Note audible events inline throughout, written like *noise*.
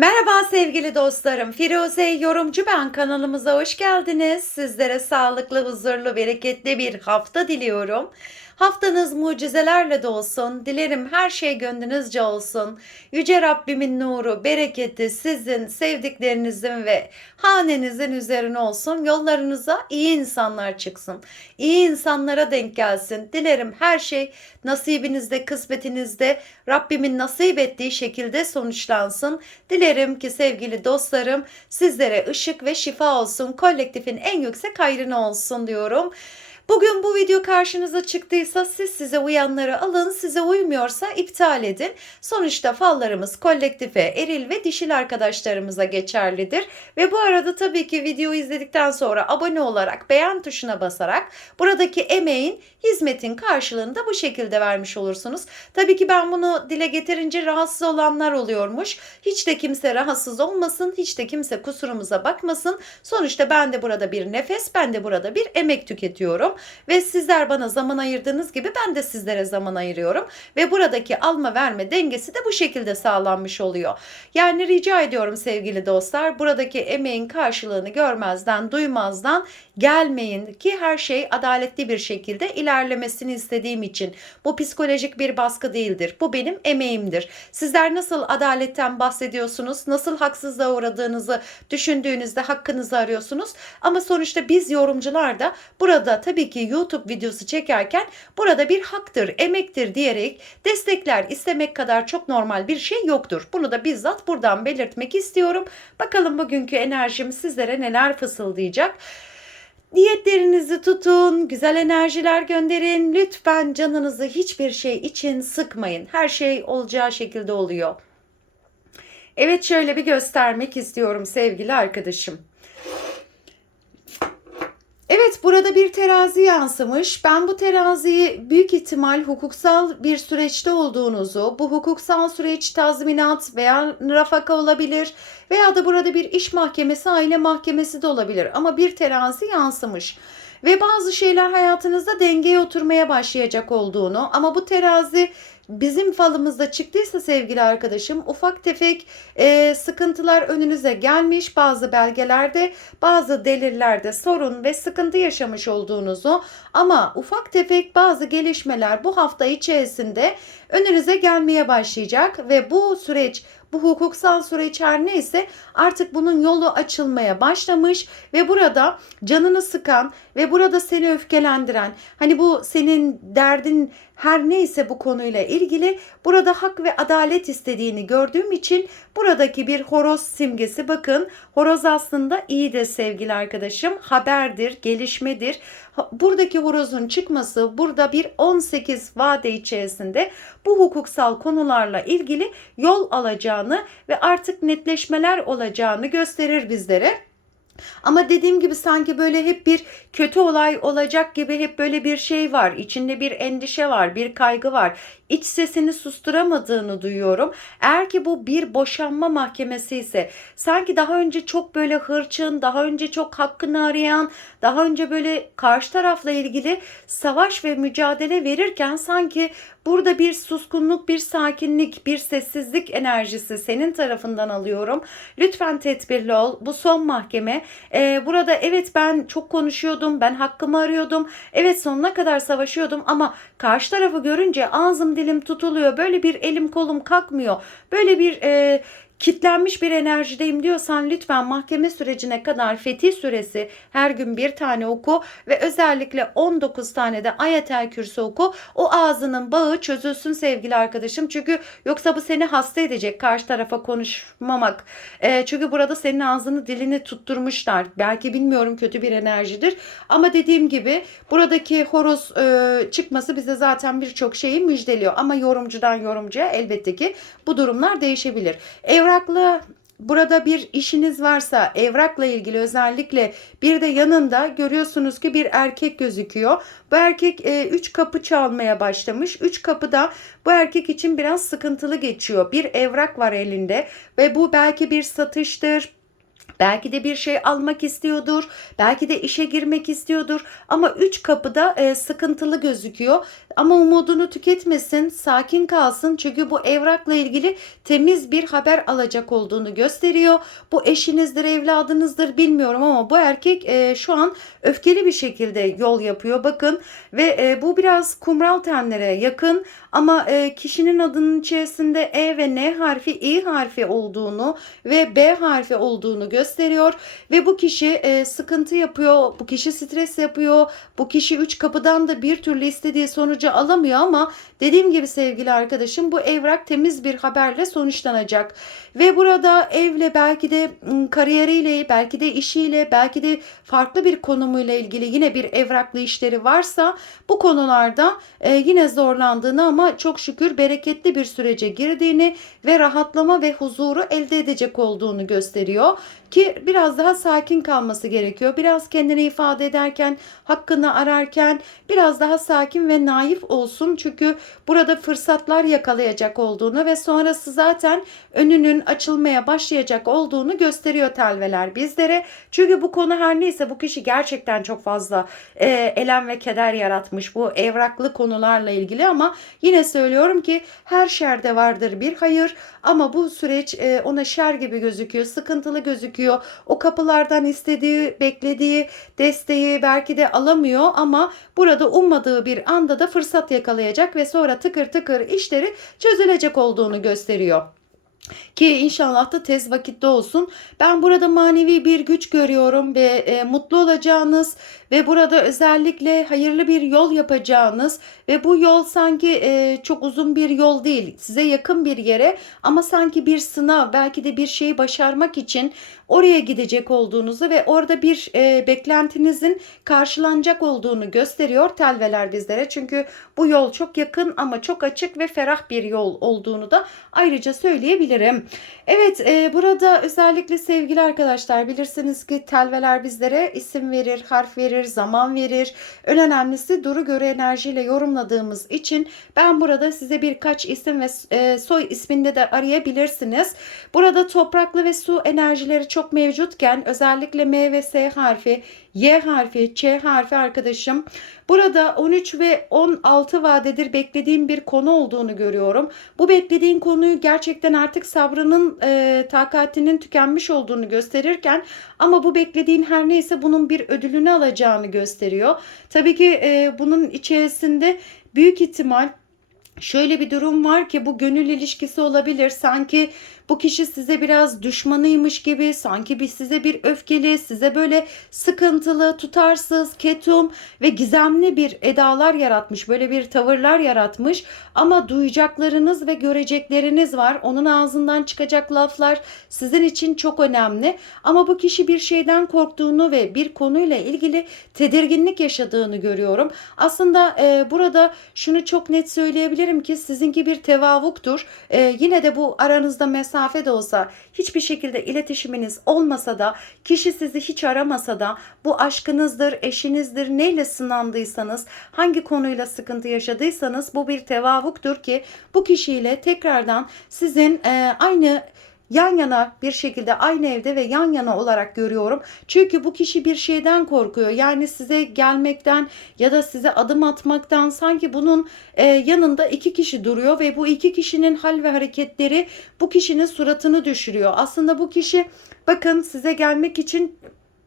Merhaba sevgili dostlarım. Firuze Yorumcu ben kanalımıza hoş geldiniz. Sizlere sağlıklı, huzurlu, bereketli bir hafta diliyorum. Haftanız mucizelerle dolsun. Dilerim her şey gönlünüzce olsun. Yüce Rabbimin nuru, bereketi sizin, sevdiklerinizin ve hanenizin üzerine olsun. Yollarınıza iyi insanlar çıksın. İyi insanlara denk gelsin. Dilerim her şey nasibinizde, kısmetinizde Rabbimin nasip ettiği şekilde sonuçlansın. Dilerim ki sevgili dostlarım sizlere ışık ve şifa olsun. Kolektifin en yüksek hayrını olsun diyorum. Bugün bu video karşınıza çıktıysa siz size uyanları alın, size uymuyorsa iptal edin. Sonuçta fallarımız kolektife, eril ve dişil arkadaşlarımıza geçerlidir. Ve bu arada tabii ki videoyu izledikten sonra abone olarak, beğen tuşuna basarak buradaki emeğin, hizmetin karşılığını da bu şekilde vermiş olursunuz. Tabii ki ben bunu dile getirince rahatsız olanlar oluyormuş. Hiç de kimse rahatsız olmasın, hiç de kimse kusurumuza bakmasın. Sonuçta ben de burada bir nefes, ben de burada bir emek tüketiyorum ve sizler bana zaman ayırdığınız gibi ben de sizlere zaman ayırıyorum ve buradaki alma verme dengesi de bu şekilde sağlanmış oluyor. Yani rica ediyorum sevgili dostlar buradaki emeğin karşılığını görmezden duymazdan gelmeyin ki her şey adaletli bir şekilde ilerlemesini istediğim için. Bu psikolojik bir baskı değildir. Bu benim emeğimdir. Sizler nasıl adaletten bahsediyorsunuz? Nasıl haksızlığa uğradığınızı düşündüğünüzde hakkınızı arıyorsunuz? Ama sonuçta biz yorumcular da burada tabii ki YouTube videosu çekerken burada bir haktır, emektir diyerek destekler istemek kadar çok normal bir şey yoktur. Bunu da bizzat buradan belirtmek istiyorum. Bakalım bugünkü enerjim sizlere neler fısıldayacak. Niyetlerinizi tutun, güzel enerjiler gönderin. Lütfen canınızı hiçbir şey için sıkmayın. Her şey olacağı şekilde oluyor. Evet şöyle bir göstermek istiyorum sevgili arkadaşım. Evet burada bir terazi yansımış. Ben bu teraziyi büyük ihtimal hukuksal bir süreçte olduğunuzu, bu hukuksal süreç tazminat veya nafaka olabilir veya da burada bir iş mahkemesi, aile mahkemesi de olabilir. Ama bir terazi yansımış ve bazı şeyler hayatınızda dengeye oturmaya başlayacak olduğunu ama bu terazi bizim falımızda çıktıysa sevgili arkadaşım ufak tefek e, sıkıntılar önünüze gelmiş bazı belgelerde bazı delillerde sorun ve sıkıntı yaşamış olduğunuzu ama ufak tefek bazı gelişmeler bu hafta içerisinde önünüze gelmeye başlayacak ve bu süreç bu hukuksal süreç her neyse artık bunun yolu açılmaya başlamış ve burada canını sıkan ve burada seni öfkelendiren hani bu senin derdin her neyse bu konuyla ilgili burada hak ve adalet istediğini gördüğüm için buradaki bir horoz simgesi bakın horoz aslında iyi de sevgili arkadaşım haberdir, gelişmedir. Buradaki horozun çıkması burada bir 18 vade içerisinde bu hukuksal konularla ilgili yol alacağını ve artık netleşmeler olacağını gösterir bizlere. Ama dediğim gibi sanki böyle hep bir kötü olay olacak gibi hep böyle bir şey var. İçinde bir endişe var, bir kaygı var. İç sesini susturamadığını duyuyorum. Eğer ki bu bir boşanma mahkemesi ise sanki daha önce çok böyle hırçın, daha önce çok hakkını arayan, daha önce böyle karşı tarafla ilgili savaş ve mücadele verirken sanki Burada bir suskunluk, bir sakinlik, bir sessizlik enerjisi senin tarafından alıyorum. Lütfen tedbirli ol. Bu son mahkeme. Ee, burada evet ben çok konuşuyordum, ben hakkımı arıyordum. Evet sonuna kadar savaşıyordum ama karşı tarafı görünce ağzım dilim tutuluyor. Böyle bir elim kolum kalkmıyor. Böyle bir e, kitlenmiş bir enerjideyim diyorsan lütfen mahkeme sürecine kadar fetih süresi her gün bir tane oku ve özellikle 19 tane de ayetel kürsü oku. O ağzının bağı çözülsün sevgili arkadaşım. Çünkü yoksa bu seni hasta edecek karşı tarafa konuşmamak. E, çünkü burada senin ağzını dilini tutturmuşlar. Belki bilmiyorum kötü bir enerjidir. Ama dediğim gibi buradaki horoz e, çıkması bize zaten birçok şeyi müjdeliyor. Ama yorumcudan yorumcuya elbette ki bu durumlar değişebilir. Evren evrakla burada bir işiniz varsa evrakla ilgili özellikle bir de yanında görüyorsunuz ki bir erkek gözüküyor. Bu erkek 3 e, üç kapı çalmaya başlamış. 3 kapıda bu erkek için biraz sıkıntılı geçiyor. Bir evrak var elinde ve bu belki bir satıştır, Belki de bir şey almak istiyordur. Belki de işe girmek istiyordur. Ama üç kapıda e, sıkıntılı gözüküyor. Ama umudunu tüketmesin, sakin kalsın. Çünkü bu evrakla ilgili temiz bir haber alacak olduğunu gösteriyor. Bu eşinizdir, evladınızdır bilmiyorum ama bu erkek e, şu an öfkeli bir şekilde yol yapıyor. Bakın ve e, bu biraz kumral tenlere yakın ama e, kişinin adının içerisinde E ve N harfi, İ harfi olduğunu ve B harfi olduğunu gösteriyor ve bu kişi e, sıkıntı yapıyor, bu kişi stres yapıyor, bu kişi üç kapıdan da bir türlü istediği sonucu alamıyor ama dediğim gibi sevgili arkadaşım bu evrak temiz bir haberle sonuçlanacak. Ve burada evle belki de kariyeriyle, belki de işiyle, belki de farklı bir konumuyla ilgili yine bir evraklı işleri varsa bu konularda e, yine zorlandığını ama çok şükür bereketli bir sürece girdiğini ve rahatlama ve huzuru elde edecek olduğunu gösteriyor. Ki biraz daha sakin kalması gerekiyor. Biraz kendini ifade ederken, hakkını ararken biraz daha sakin ve naif olsun. Çünkü burada fırsatlar yakalayacak olduğunu ve sonrası zaten önünün açılmaya başlayacak olduğunu gösteriyor telveler bizlere. Çünkü bu konu her neyse bu kişi gerçekten çok fazla e, elem ve keder yaratmış bu evraklı konularla ilgili ama yine söylüyorum ki her şerde vardır bir hayır ama bu süreç e, ona şer gibi gözüküyor, sıkıntılı gözüküyor. O kapılardan istediği, beklediği desteği belki de alamıyor ama burada ummadığı bir anda da fırsat yakalayacak ve sonra tıkır tıkır işleri çözülecek olduğunu gösteriyor. Ki inşallah da tez vakitte olsun. Ben burada manevi bir güç görüyorum ve e, mutlu olacağınız ve burada özellikle hayırlı bir yol yapacağınız ve bu yol sanki e, çok uzun bir yol değil. Size yakın bir yere ama sanki bir sınav belki de bir şeyi başarmak için oraya gidecek olduğunuzu ve orada bir e, beklentinizin karşılanacak olduğunu gösteriyor telveler bizlere. Çünkü bu yol çok yakın ama çok açık ve ferah bir yol olduğunu da ayrıca söyleyebilirim. Evet e, burada özellikle sevgili arkadaşlar bilirsiniz ki telveler bizlere isim verir, harf verir, zaman verir. En önemlisi duru göre enerjiyle yorumladığımız için ben burada size birkaç isim ve e, soy isminde de arayabilirsiniz. Burada topraklı ve su enerjileri çok mevcutken özellikle M ve S harfi, Y harfi, Ç harfi arkadaşım. Burada 13 ve 16 vadedir beklediğim bir konu olduğunu görüyorum. Bu beklediğin konuyu gerçekten artık sabrının, e, takatinin tükenmiş olduğunu gösterirken ama bu beklediğin her neyse bunun bir ödülünü alacağını gösteriyor. Tabii ki e, bunun içerisinde büyük ihtimal Şöyle bir durum var ki bu gönül ilişkisi olabilir. Sanki bu kişi size biraz düşmanıymış gibi, sanki bir size bir öfkeli, size böyle sıkıntılı, tutarsız, ketum ve gizemli bir edalar yaratmış. Böyle bir tavırlar yaratmış. Ama duyacaklarınız ve görecekleriniz var. Onun ağzından çıkacak laflar sizin için çok önemli. Ama bu kişi bir şeyden korktuğunu ve bir konuyla ilgili tedirginlik yaşadığını görüyorum. Aslında e, burada şunu çok net söyleyebilirim ki sizinki bir tevavuktur. E, yine de bu aranızda mesafe de olsa hiçbir şekilde iletişiminiz olmasa da kişi sizi hiç aramasa da bu aşkınızdır, eşinizdir, neyle sınandıysanız, hangi konuyla sıkıntı yaşadıysanız bu bir tevavuktur ki bu kişiyle tekrardan sizin e, aynı yan yana bir şekilde aynı evde ve yan yana olarak görüyorum. Çünkü bu kişi bir şeyden korkuyor. Yani size gelmekten ya da size adım atmaktan sanki bunun e, yanında iki kişi duruyor ve bu iki kişinin hal ve hareketleri bu kişinin suratını düşürüyor. Aslında bu kişi bakın size gelmek için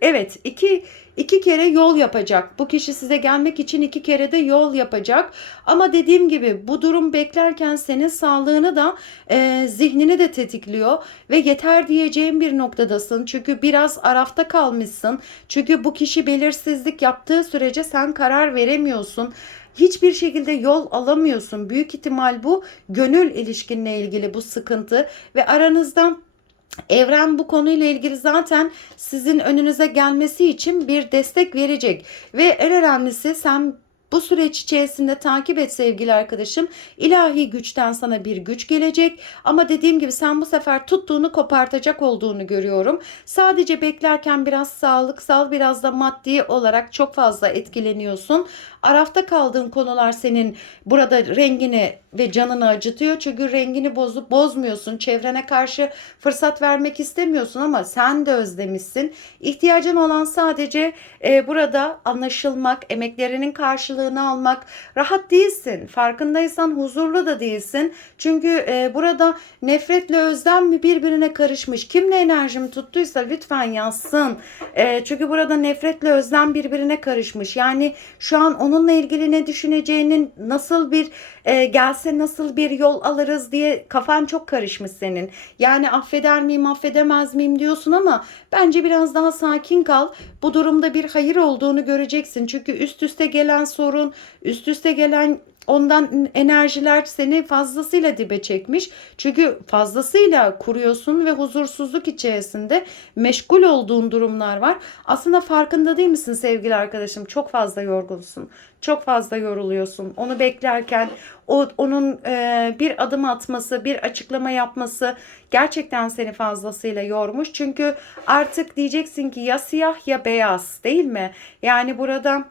Evet iki, iki kere yol yapacak. Bu kişi size gelmek için iki kere de yol yapacak. Ama dediğim gibi bu durum beklerken senin sağlığını da e, zihnini de tetikliyor. Ve yeter diyeceğim bir noktadasın. Çünkü biraz arafta kalmışsın. Çünkü bu kişi belirsizlik yaptığı sürece sen karar veremiyorsun hiçbir şekilde yol alamıyorsun. Büyük ihtimal bu gönül ilişkinle ilgili bu sıkıntı ve aranızdan Evren bu konuyla ilgili zaten sizin önünüze gelmesi için bir destek verecek. Ve en önemlisi sen Bu süreç içerisinde takip et sevgili arkadaşım. İlahi güçten sana bir güç gelecek. Ama dediğim gibi sen bu sefer tuttuğunu kopartacak olduğunu görüyorum. Sadece beklerken biraz sağlıksal biraz da maddi olarak çok fazla etkileniyorsun. Arafta kaldığın konular senin burada rengini ve canını acıtıyor. Çünkü rengini bozup bozmuyorsun. Çevrene karşı fırsat vermek istemiyorsun ama sen de özlemişsin. İhtiyacın olan sadece e, burada anlaşılmak, emeklerinin karşılığını almak. Rahat değilsin. Farkındaysan huzurlu da değilsin. Çünkü e, burada nefretle özlem mi birbirine karışmış. Kimle enerjim tuttuysa lütfen yazsın. E, çünkü burada nefretle özlem birbirine karışmış. Yani şu an onunla ilgili ne düşüneceğinin nasıl bir e, gelse nasıl bir yol alırız diye kafan çok karışmış senin. Yani affeder miyim affedemez miyim diyorsun ama bence biraz daha sakin kal. Bu durumda bir hayır olduğunu göreceksin. Çünkü üst üste gelen sorun, üst üste gelen ondan enerjiler seni fazlasıyla dibe çekmiş. Çünkü fazlasıyla kuruyorsun ve huzursuzluk içerisinde meşgul olduğun durumlar var. Aslında farkında değil misin sevgili arkadaşım? Çok fazla yorgunsun. Çok fazla yoruluyorsun. Onu beklerken o onun e, bir adım atması, bir açıklama yapması gerçekten seni fazlasıyla yormuş. Çünkü artık diyeceksin ki ya siyah ya beyaz, değil mi? Yani burada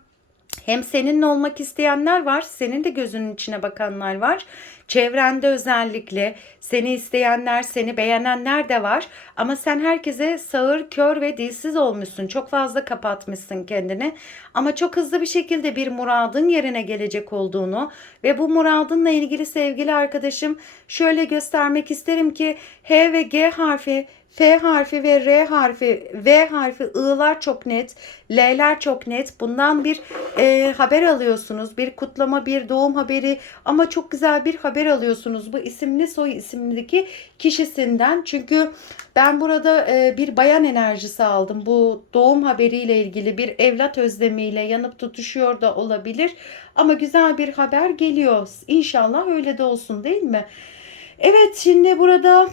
hem seninle olmak isteyenler var, senin de gözünün içine bakanlar var. Çevrende özellikle seni isteyenler, seni beğenenler de var. Ama sen herkese sağır, kör ve dilsiz olmuşsun. Çok fazla kapatmışsın kendini. Ama çok hızlı bir şekilde bir muradın yerine gelecek olduğunu ve bu muradınla ilgili sevgili arkadaşım şöyle göstermek isterim ki H ve G harfi F harfi ve R harfi, V harfi, I'lar çok net, L'ler çok net. Bundan bir e, haber alıyorsunuz. Bir kutlama, bir doğum haberi ama çok güzel bir haber alıyorsunuz. Bu isimli soy isimdeki kişisinden. Çünkü ben burada e, bir bayan enerjisi aldım. Bu doğum haberiyle ilgili bir evlat özlemiyle yanıp tutuşuyor da olabilir. Ama güzel bir haber geliyor. İnşallah öyle de olsun değil mi? Evet şimdi burada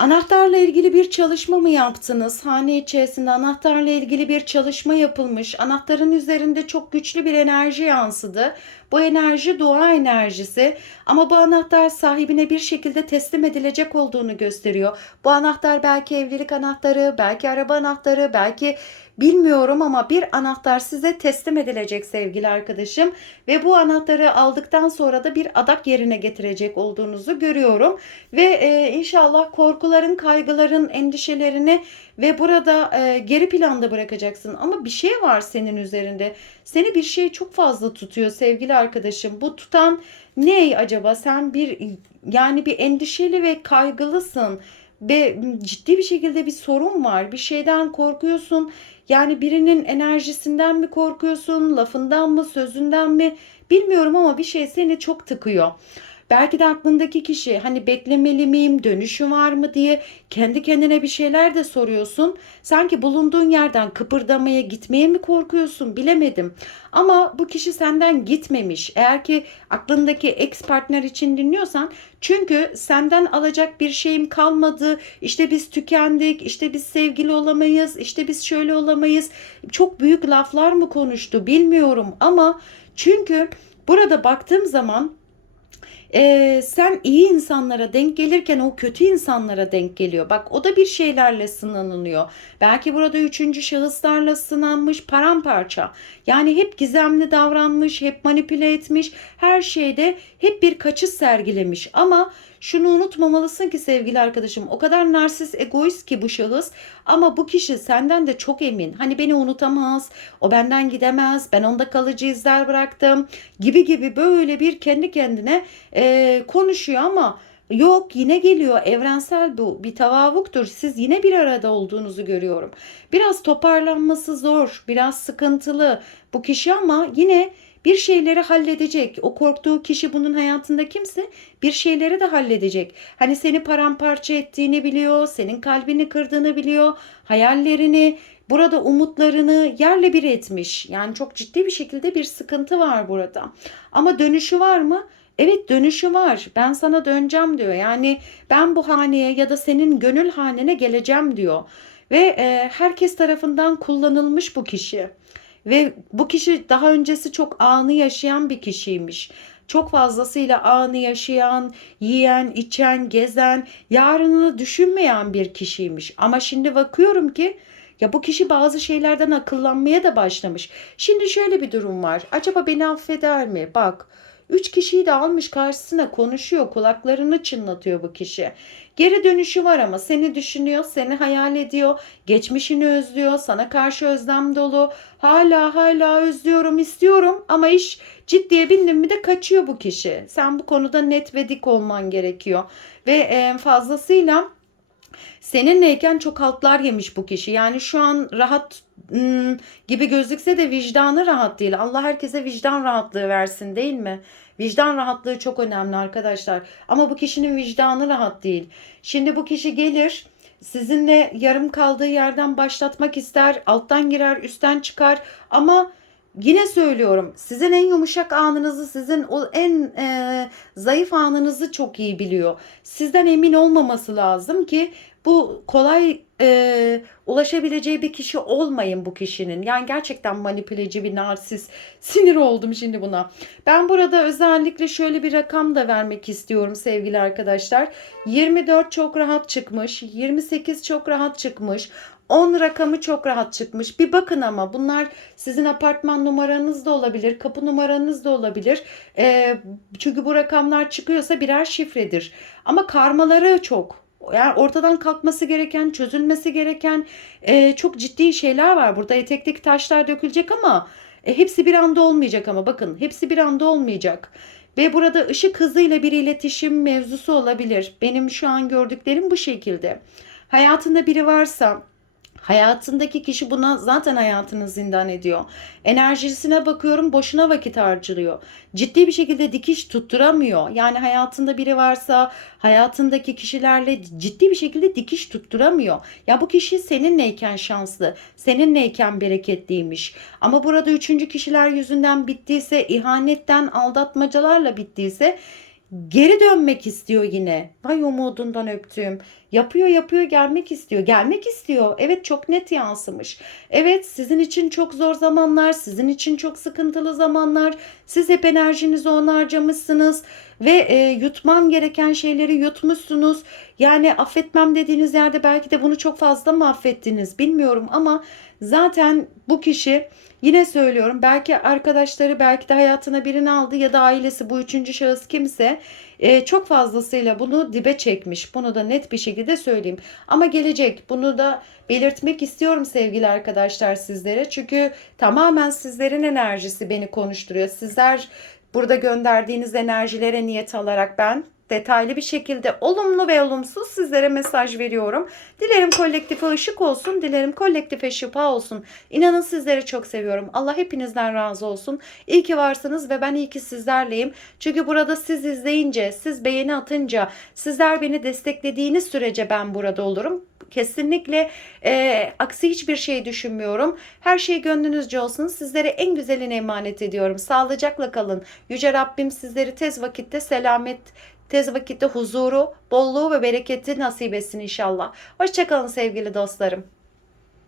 Anahtarla ilgili bir çalışma mı yaptınız? Hane içerisinde anahtarla ilgili bir çalışma yapılmış. Anahtarın üzerinde çok güçlü bir enerji yansıdı. Bu enerji dua enerjisi ama bu anahtar sahibine bir şekilde teslim edilecek olduğunu gösteriyor. Bu anahtar belki evlilik anahtarı, belki araba anahtarı, belki bilmiyorum ama bir anahtar size teslim edilecek sevgili arkadaşım ve bu anahtarı aldıktan sonra da bir adak yerine getirecek olduğunuzu görüyorum ve e, inşallah korkuların, kaygıların, endişelerini ve burada e, geri planda bırakacaksın ama bir şey var senin üzerinde. Seni bir şey çok fazla tutuyor sevgili arkadaşım. Bu tutan ne acaba? Sen bir yani bir endişeli ve kaygılısın ve ciddi bir şekilde bir sorun var. Bir şeyden korkuyorsun. Yani birinin enerjisinden mi korkuyorsun, lafından mı, sözünden mi bilmiyorum ama bir şey seni çok tıkıyor. Belki de aklındaki kişi hani beklemeli miyim, dönüşü var mı diye kendi kendine bir şeyler de soruyorsun. Sanki bulunduğun yerden kıpırdamaya, gitmeye mi korkuyorsun bilemedim. Ama bu kişi senden gitmemiş. Eğer ki aklındaki ex partner için dinliyorsan çünkü senden alacak bir şeyim kalmadı. İşte biz tükendik, işte biz sevgili olamayız, işte biz şöyle olamayız. Çok büyük laflar mı konuştu bilmiyorum ama çünkü burada baktığım zaman e, sen iyi insanlara denk gelirken o kötü insanlara denk geliyor. Bak o da bir şeylerle sınanılıyor. Belki burada üçüncü şahıslarla sınanmış paramparça. Yani hep gizemli davranmış, hep manipüle etmiş. Her şeyde hep bir kaçış sergilemiş. Ama şunu unutmamalısın ki sevgili arkadaşım o kadar narsist egoist ki bu şahıs ama bu kişi senden de çok emin. Hani beni unutamaz, o benden gidemez, ben onda kalıcı izler bıraktım gibi gibi böyle bir kendi kendine e, konuşuyor ama Yok yine geliyor evrensel bu bir tavavuktur. Siz yine bir arada olduğunuzu görüyorum. Biraz toparlanması zor, biraz sıkıntılı bu kişi ama yine bir şeyleri halledecek. O korktuğu kişi bunun hayatında kimse bir şeyleri de halledecek. Hani seni paramparça ettiğini biliyor, senin kalbini kırdığını biliyor, hayallerini, burada umutlarını yerle bir etmiş. Yani çok ciddi bir şekilde bir sıkıntı var burada. Ama dönüşü var mı? Evet dönüşü var. Ben sana döneceğim diyor. Yani ben bu haneye ya da senin gönül hanene geleceğim diyor. Ve e, herkes tarafından kullanılmış bu kişi. Ve bu kişi daha öncesi çok anı yaşayan bir kişiymiş. Çok fazlasıyla anı yaşayan, yiyen, içen, gezen, yarınını düşünmeyen bir kişiymiş. Ama şimdi bakıyorum ki ya bu kişi bazı şeylerden akıllanmaya da başlamış. Şimdi şöyle bir durum var. Acaba beni affeder mi? Bak. Üç kişiyi de almış karşısına konuşuyor. Kulaklarını çınlatıyor bu kişi. Geri dönüşü var ama seni düşünüyor, seni hayal ediyor. Geçmişini özlüyor, sana karşı özlem dolu. Hala hala özlüyorum, istiyorum ama iş ciddiye bindim mi de kaçıyor bu kişi. Sen bu konuda net ve dik olman gerekiyor. Ve fazlasıyla Seninleyken çok haltlar yemiş bu kişi. Yani şu an rahat ım, gibi gözükse de vicdanı rahat değil. Allah herkese vicdan rahatlığı versin değil mi? Vicdan rahatlığı çok önemli arkadaşlar. Ama bu kişinin vicdanı rahat değil. Şimdi bu kişi gelir sizinle yarım kaldığı yerden başlatmak ister. Alttan girer, üstten çıkar ama Yine söylüyorum sizin en yumuşak anınızı sizin o en e, zayıf anınızı çok iyi biliyor. Sizden emin olmaması lazım ki bu kolay e, ulaşabileceği bir kişi olmayın bu kişinin. Yani gerçekten manipüleci bir narsist. *laughs* Sinir oldum şimdi buna. Ben burada özellikle şöyle bir rakam da vermek istiyorum sevgili arkadaşlar. 24 çok rahat çıkmış. 28 çok rahat çıkmış. 10 rakamı çok rahat çıkmış. Bir bakın ama bunlar sizin apartman numaranız da olabilir, kapı numaranız da olabilir. E, çünkü bu rakamlar çıkıyorsa birer şifredir. Ama karmaları çok. Yani ortadan kalkması gereken, çözülmesi gereken e, çok ciddi şeyler var. Burada etekteki taşlar dökülecek ama e, hepsi bir anda olmayacak ama bakın hepsi bir anda olmayacak. Ve burada ışık hızıyla bir iletişim mevzusu olabilir. Benim şu an gördüklerim bu şekilde. Hayatında biri varsa Hayatındaki kişi buna zaten hayatını zindan ediyor. Enerjisine bakıyorum boşuna vakit harcıyor. Ciddi bir şekilde dikiş tutturamıyor. Yani hayatında biri varsa hayatındaki kişilerle ciddi bir şekilde dikiş tutturamıyor. Ya bu kişi seninleyken şanslı, seninleyken bereketliymiş. Ama burada üçüncü kişiler yüzünden bittiyse, ihanetten, aldatmacalarla bittiyse geri dönmek istiyor yine. Vay umudundan öptüğüm. Yapıyor yapıyor gelmek istiyor. Gelmek istiyor. Evet çok net yansımış. Evet sizin için çok zor zamanlar, sizin için çok sıkıntılı zamanlar. Siz hep enerjinizi ona harcamışsınız ve e, yutmam gereken şeyleri yutmuşsunuz. Yani affetmem dediğiniz yerde belki de bunu çok fazla mı affettiniz bilmiyorum ama zaten bu kişi Yine söylüyorum belki arkadaşları belki de hayatına birini aldı ya da ailesi bu üçüncü şahıs kimse e, çok fazlasıyla bunu dibe çekmiş. Bunu da net bir şekilde söyleyeyim. Ama gelecek bunu da belirtmek istiyorum sevgili arkadaşlar sizlere. Çünkü tamamen sizlerin enerjisi beni konuşturuyor. Sizler burada gönderdiğiniz enerjilere niyet alarak ben detaylı bir şekilde olumlu ve olumsuz sizlere mesaj veriyorum. Dilerim kolektife ışık olsun. Dilerim kolektife şifa olsun. İnanın sizleri çok seviyorum. Allah hepinizden razı olsun. İyi ki varsınız ve ben iyi ki sizlerleyim. Çünkü burada siz izleyince, siz beğeni atınca, sizler beni desteklediğiniz sürece ben burada olurum. Kesinlikle e, aksi hiçbir şey düşünmüyorum. Her şey gönlünüzce olsun. Sizlere en güzelini emanet ediyorum. Sağlıcakla kalın. Yüce Rabbim sizleri tez vakitte selamet tez vakitte huzuru, bolluğu ve bereketi nasip etsin inşallah. Hoşçakalın sevgili dostlarım.